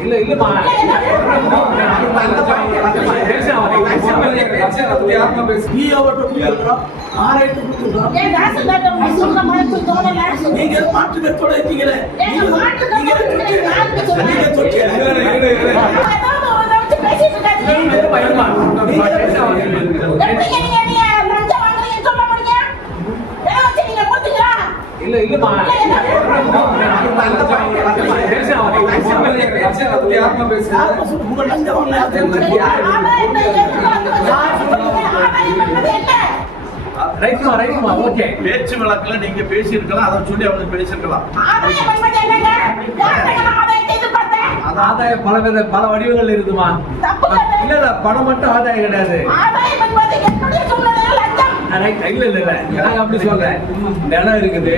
இல்ல இல்லம்மா நீங்க மாற்று கருத்தோட இருக்கீங்களே நீங்க என்பது என்ன ரைட்மா ரைட்மா ஓகே. பேச்சு வழக்குல நீங்க பேசியிருக்கலாம் அதை சொல்லி அவங்க பேசியிருக்கலாம். ஆதாயம் பல வித பல வடிவங்கள் இருக்குமா இல்ல. இல்ல பணம் மட்டும் ஆதாயம் கிடையாது. லஞ்சம் ரைட் இல்ல அப்படி சொல்றேன் நிலம் இருக்குது.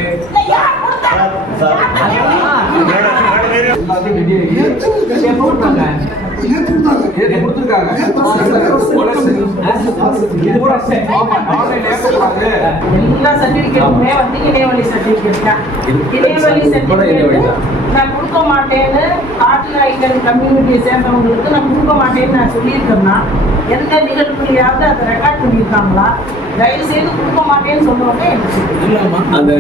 நான் கொடுக்க மாட்டேன்னு காட்டு கம்யூனிட்டியை சேர்ந்தவங்களுக்கு நான் கொடுக்க மாட்டேன்னு நான் சொல்லியிருக்கேன்னா எந்த நிகழ்வுலையாவது அதை ரெக்கார்ட் பண்ணியிருக்காங்களா தயவு செய்து கொடுக்க மாட்டேன்னு சொல்லுவாங்க எனக்கு அந்த